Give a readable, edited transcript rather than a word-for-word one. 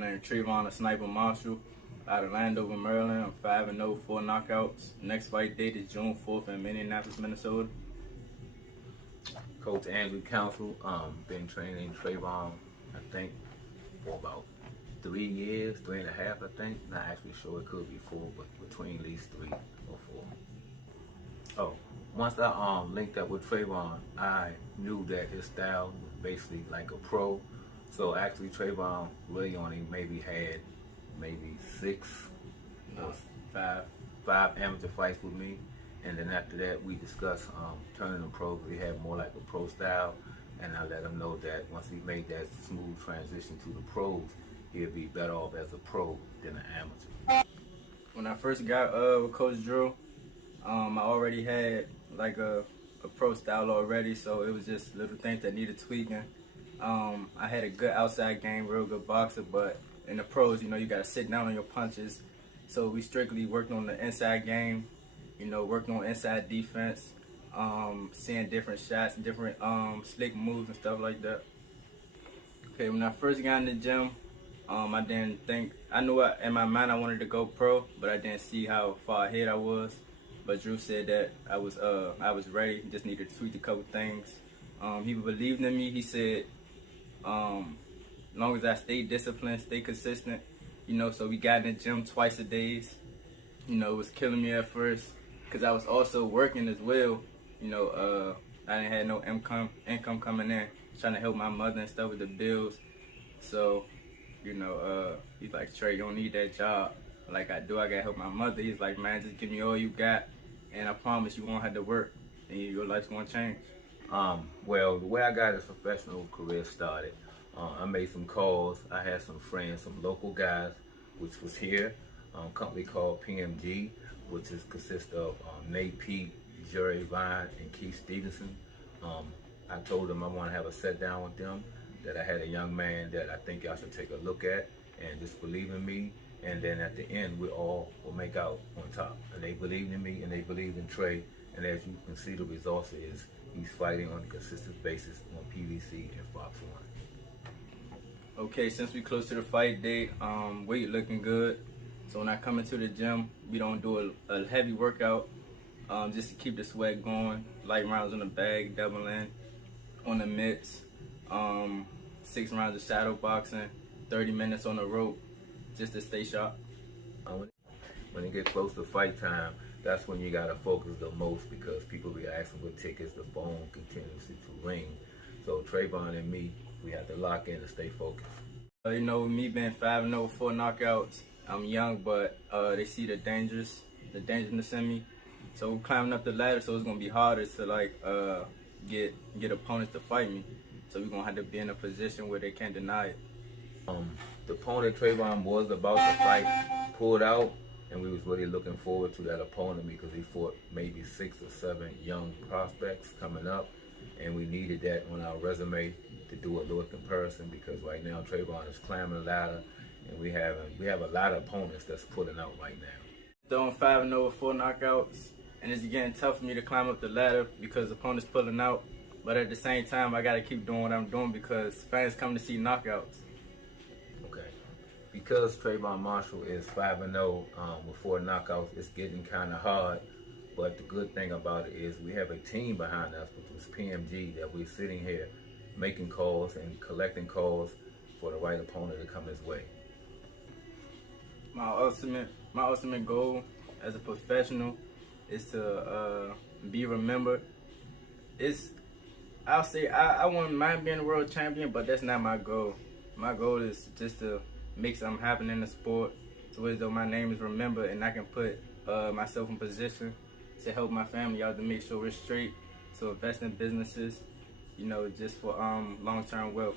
name is Travon the Sniper Marshall out of Landover, Maryland. I'm 5-0, 4 knockouts. Next fight date is June 4th in Minneapolis, Minnesota. Coach Andrew Council, been training Travon, I think, for about 3 years, 3.5, I think. Not actually sure, it could be 4, but between at least 3 or 4. Oh, once I linked up with Travon, I knew that his style was basically like a pro. So actually Travon really only maybe had maybe 6 or 5 amateur fights with me. And then after that, we discussed turning him pro. We had more like a pro style, and I let him know that once he made that smooth transition to the pros, he'd be better off as a pro than an amateur. When I first got with Coach Drew, I already had like a pro style already, so it was just little things that needed tweaking. I had a good outside game, real good boxer, but in the pros, you gotta sit down on your punches. So we strictly worked on the inside game. Working on inside defense, seeing different shots, different slick moves and stuff like that. Okay, when I first got in the gym, I didn't think, I knew in my mind I wanted to go pro, but I didn't see how far ahead I was. But Drew said that I was ready, just needed to tweak a couple things. He believed in me. He said, as long as I stay disciplined, stay consistent, so we got in the gym twice a day. It was killing me at first, because I was also working as well. I didn't have no income coming in, trying to help my mother and stuff with the bills. So, he's like, Trey, you don't need that job like I do. I gotta help my mother. He's like, man, just give me all you got, and I promise you won't have to work, and your life's gonna change. Well, the way I got this professional career started, I made some calls. I had some friends, some local guys, which was here, a company called PMG, which consists of Nate Pete, Jerry Vine, and Keith Stevenson. I told them I want to have a sit down with them, that I had a young man that I think y'all should take a look at and just believe in me. And then at the end, we all will make out on top. And they believed in me and they believed in Trey. And as you can see, the results is he's fighting on a consistent basis on PVC and Fox 1. Okay, since we close to the fight date, weight looking good. So when I come into the gym, we don't do a heavy workout, just to keep the sweat going. Light rounds on the bag, double in, on the mitts, 6 rounds of shadow boxing, 30 minutes on the rope, just to stay sharp. When it gets close to fight time, that's when you gotta focus the most, because people be asking for tickets, the phone continues to ring. So Travon and me, we have to lock in and stay focused. Me being 5-0, 4 knockouts, I'm young, but they see the dangerousness in me. So we're climbing up the ladder, so it's gonna be harder to get opponents to fight me. So we're gonna have to be in a position where they can't deny it. The opponent Travon was about to fight pulled out, and we was really looking forward to that opponent because he fought maybe 6 or 7 young prospects coming up, and we needed that on our resume to do a little comparison, because right now Travon is climbing the ladder. And we have a lot of opponents that's pulling out right now. Throwing 5-0, 4 knockouts, and it's getting tough for me to climb up the ladder because opponents pulling out. But at the same time, I gotta keep doing what I'm doing because fans come to see knockouts. Okay, because Travon Marshall is 5-0 with 4 knockouts, it's getting kind of hard. But the good thing about it is we have a team behind us, which was PMG, that we're sitting here making calls and collecting calls for the right opponent to come his way. My ultimate goal as a professional is to be remembered. I'll say I wouldn't mind being a world champion, but that's not my goal. My goal is just to make something happen in the sport, so as though my name is remembered and I can put myself in position to help my family out, to make sure we're straight, to invest in businesses, just for long-term wealth.